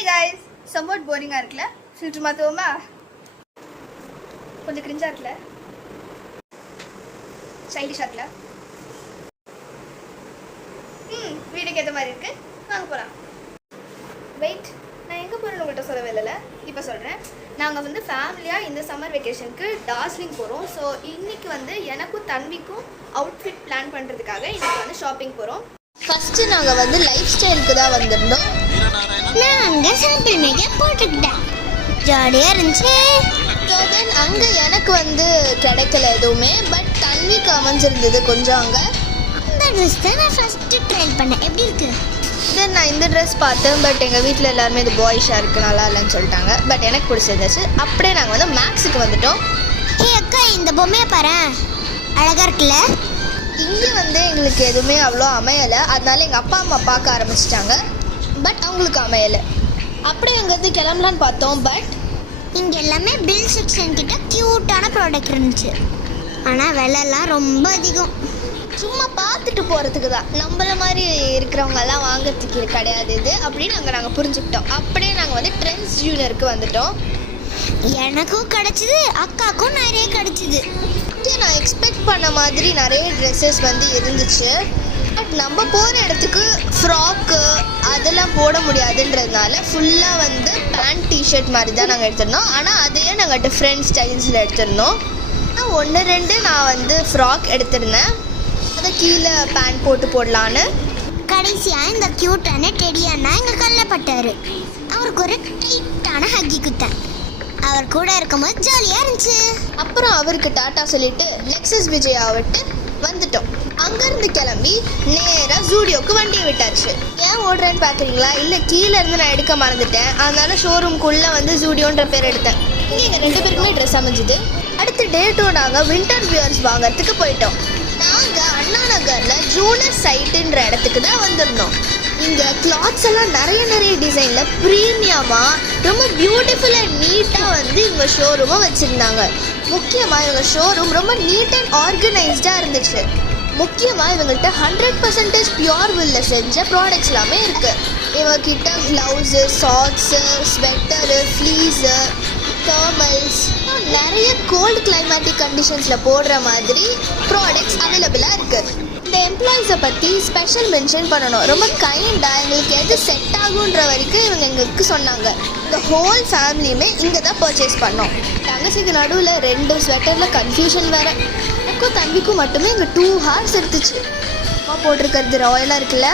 Hey guys, somewhat boring இருக்குல filter மாத்துவோமா கொஞ்சம் கிரிஞ்சா இருக்குல ஸ்டைலிஷா இருக்குல வீடியோக்கு ஏத்த மாதிரி இருக்கு வாங்க போலாம் வெயிட் நான் எங்க போறேன்னு உங்கள்கிட்ட சொல்லவே இல்லைல்ல இப்போ சொல்றேன் நாங்கள் வந்து ஃபேமிலியாக இந்த சம்மர் வெக்கேஷனுக்கு டார்ஜிலிங் போகிறோம் ஸோ இன்னைக்கு வந்து எனக்கும் தன்விக்கும் அவுட்ஃபிட் பிளான் பண்ணுறதுக்காக இன்னைக்கு வந்து ஷாப்பிங் போகிறோம் ஃபஸ்ட்டு நாங்கள் வந்து லைஃப் ஸ்டைலுக்கு தான் வந்திருந்தோம் நான் அங்கே சாம்பிள் மேக்கப் போட்டுக்கிட்டேன் ஜாலியாக இருந்துச்சு ஸோ தென் அங்கே எனக்கு வந்து கிடைக்கல எதுவுமே பட் தன்விக்கு அமைஞ்சிருந்தது கொஞ்சம் அங்கே இந்த ட்ரெஸ் தான் நான் ஃபஸ்ட்டு ட்ரை பண்ணேன் எப்படி இருக்கு தென் நான் இந்த ட்ரெஸ் பார்த்தேன் பட் எங்கள் வீட்டில் எல்லாருமே இது பாய்ஷாக இருக்குது நல்லா இல்லைன்னு சொல்லிட்டாங்க பட் எனக்கு பிடிச்சிருந்துச்சு அப்படியே நாங்கள் வந்து மேக்ஸுக்கு வந்துட்டோம் ஏ அக்கா இந்த பொம்மையை பாரு அழகாக இருக்குல்ல இங்கே வந்து எங்களுக்கு எதுவுமே அவ்வளோ அமையலை அதனால எங்கள் அப்பா அம்மா பார்க்க ஆரம்பிச்சிட்டாங்க பட் அவங்களுக்கு அமையலை அப்படியே அங்கேருந்து கிளம்பலான்னு பார்த்தோம் பட் இங்கே எல்லாமே பில் செக்ஷன் கிட்ட க்யூட்டான ப்ராடக்ட் இருந்துச்சு ஆனால் விலைலாம் ரொம்ப அதிகம் சும்மா பார்த்துட்டு போகிறதுக்கு தான் நம்மள மாதிரி இருக்கிறவங்கெல்லாம் வாங்கிறதுக்கு கிடையாது இது அப்படின்னு நாங்கள் புரிஞ்சுக்கிட்டோம் அப்படியே நாங்கள் வந்து ட்ரெண்ட்ஸ் ஜூனியருக்கு வந்துட்டோம் எனக்கும் கிடச்சிது அக்காவுக்கும் நிறைய கிடச்சிது இங்கே நான் எக்ஸ்பெக்ட் பண்ண மாதிரி நிறைய ட்ரெஸ்ஸஸ் வந்து இருந்துச்சு பட் நம்ம போகிற இடத்துக்கு ஃப்ராக்கு அதெல்லாம் போட முடியாதுன்றதுனால ஃபுல்லாக வந்து பேண்ட் டிஷர்ட் மாதிரி தான் நாங்கள் எடுத்திருந்தோம் ஆனால் அதையே நாங்கள் டிஃப்ரெண்ட் ஸ்டைல்ஸில் எடுத்திருந்தோம் ஒன்று ரெண்டு நான் வந்து ஃப்ராக் எடுத்திருந்தேன் அதை கீழே பேண்ட் போட்டு போடலான்னு கடைசியாக இந்த க்யூட்டான டெடியானா எங்கள் கல்லப்பட்டார் அவருக்கு ஒரு டைட்டான ஹக்கி குத்தேன் அவர் கூட இருக்கும்போது ஜாலியாக இருந்துச்சு அப்புறம் அவருக்கு டாட்டா சொல்லிட்டு லெக்ஸஸ் விஜயா விட்டு வந்துட்டோம் அங்கேருந்து கிளம்பி நேராக ஜூடியோக்கு வண்டியை விட்டாச்சு ஏன் ஓடுறேன்னு பார்க்குறீங்களா இல்லை கீழே இருந்து நான் எடுக்க மறந்துட்டேன் அதனால ஷோரூம்குள்ளே வந்து ஜூடியோன்ற பேர் எடுத்தேன் இங்கே எங்கள் 2 பேருக்குமே ட்ரெஸ் அமைஞ்சுது அடுத்து டே 2 நாங்கள் வின்டர் வியர்ஸ் வாங்கிறதுக்கு போயிட்டோம் நாங்கள் அண்ணா நகரில் ஜூனர் சைட்டுன்ற இடத்துக்கு தான் வந்திருந்தோம் இங்கே கிளாத்ஸ் எல்லாம் நிறைய டிசைனில் ப்ரீமியமாக ரொம்ப பியூட்டிஃபுல் அண்ட் நீட்டாக வந்து இவங்க ஷோரூமை வச்சுருந்தாங்க முக்கியமாக இவங்க ஷோரூம் ரொம்ப நீட் அண்ட் ஆர்கனைஸ்டாக இருந்துச்சு முக்கியமாக இவங்கள்ட்ட 100% பியூர் வில்ல செஞ்ச ப்ராடக்ட்ஸ் எல்லாமே இருக்குது இவங்கக்கிட்ட க்ளவுஸு சாக்ஸு ஸ்வெட்டரு ஃப்ளீஸு தேர்மல்ஸ் நிறைய கோல்டு கிளைமேட்டிக் கண்டிஷன்ஸில் போடுற மாதிரி ப்ராடக்ட்ஸ் அவைலபிளாக இருக்குது இந்த எம்ப்ளாயீஸை பற்றி ஸ்பெஷல் மென்ஷன் பண்ணணும் ரொம்ப கைண்டாக எங்களுக்கு எது செட் ஆகுன்ற வரைக்கும் இவங்க எங்களுக்கு சொன்னாங்க இந்த ஹோல் ஃபேமிலியுமே இங்கே தான் பர்ச்சேஸ் பண்ணோம் தங்கச்சிக்கு நடுவில் 2 ஸ்வெட்டரில் கன்ஃபியூஷன் வேறு எனக்கும் தம்பிக்கும் மட்டுமே இங்கே 2 ஹார்ஸ் எடுத்துச்சு அம்மா போட்டிருக்கிறது ராயலாக இருக்குல்ல